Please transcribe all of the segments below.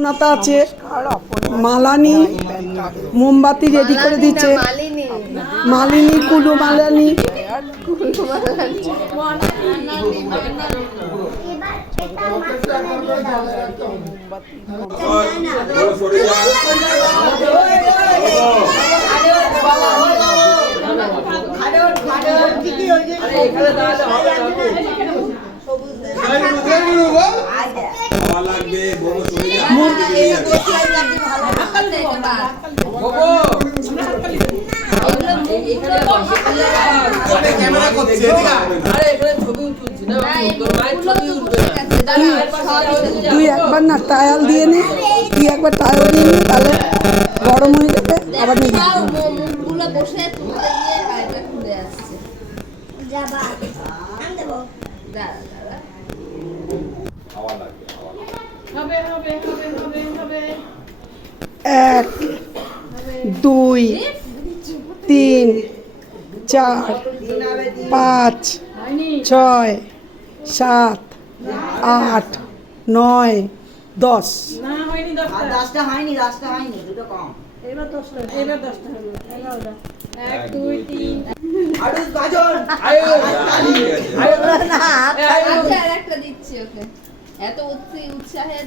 অপনাতা আছে, মালানি মোমবাতি রেডি করে দিচ্ছে, মালিনী কুলু মালানি। তুই একবার না টায়াল দিয়ে নে, তুই একবার টায়াল দিয়ে নে, তাহলে গরম হয়ে যাবে। আবার এক, দুই, তিন, চার, পাঁচ, ছয়, সাত, আট, নয়, 10। এত উৎসাহে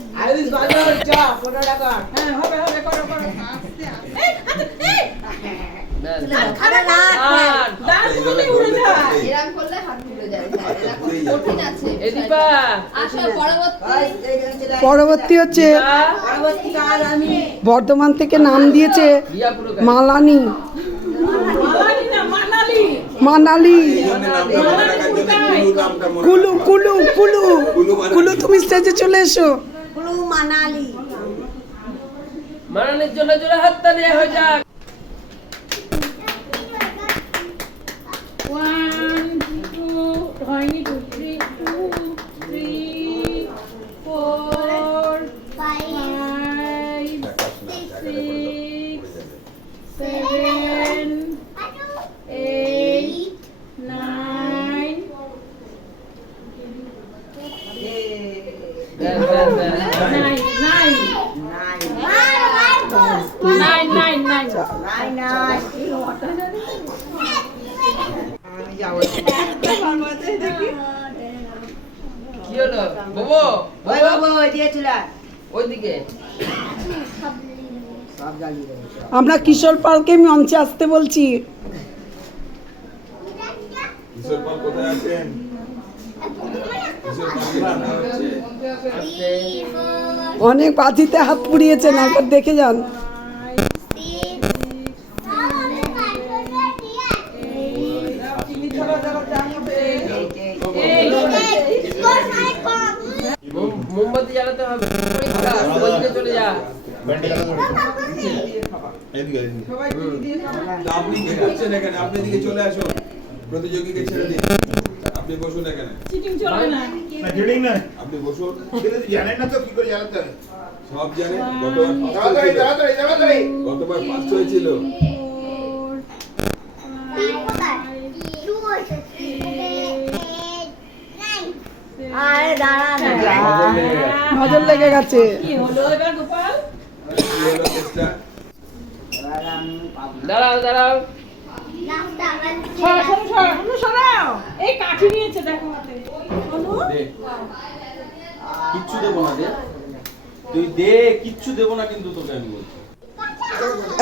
পরবর্তী হচ্ছে বর্ধমান থেকে নাম দিয়েছে মালানি, মানালি। কুলু কুলু কুলু কুলু, তুমি স্টেজে চলে এসো। মানালি মানালির জন্য জোরে হাততালি হয়ে যাক। 1 2 হয়নি 2 3 2 3 4 5 6 7 8 9 কি হলো বাবু? ওইদিকে আমরা কিশোর পালকে মঞ্চে আসতে বলছি। কিশোর পাল কোথায় আছেন? অনেক বাজিতে হাত পুড়িয়েছেন, একবার দেখে যান। মোমবাতি জ্বালাতে হবে। ওইদিকে চলে যা। আপনি কি করছেন এখানে? আপনি এদিকে চলে আসুন, প্রতিযোগীকে ছেড়ে দিন। আপনি বসুন এখানে। চিটিং চলবে না। না চিটিং না, আপনি বসুন। ছেলে জানেন না তো কি করে জ্বালাতে হয়। সব জানেন। গতবার ফার্স্ট হয়েছিল। নজর লেগে গেছে। কি হলো এবার গোপাল? দাঁড়াও দাঁড়াও। সরাও। এই কাঠি নিয়েছে দেখো হাতে। কিচ্ছু দেবো না রে, তুই দে, কিচ্ছু দেবো না কিন্তু তোকে আমি বলছি।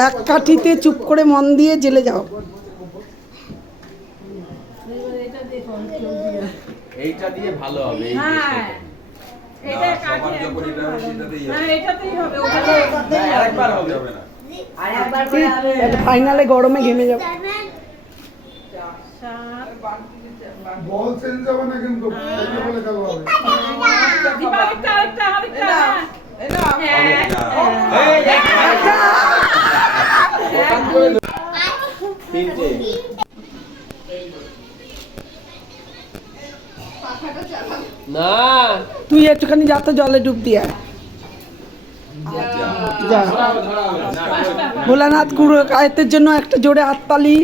এক কাঠিতে চুপ করে মন দিয়ে জেলে যাও। এইটা দিয়ে ভালো হবে। এই হ্যাঁ এটা কাঠি যখন এটা হবে সেটাতেই হবে। হ্যাঁ এটাতেই হবে, ওটাতেই আরেকবার হবে না। ফাইনালে গরমে ঘেমে যাবে। বল চেঞ্জ হবে না কিন্তু, বলে খেলা হবে। তিনটে না তুই একটুখানি যাতে জলে ডুব দিয়ে যা। ভোলানাথ গুরু কায়েতের জন্য একটা জোরে হাততালি।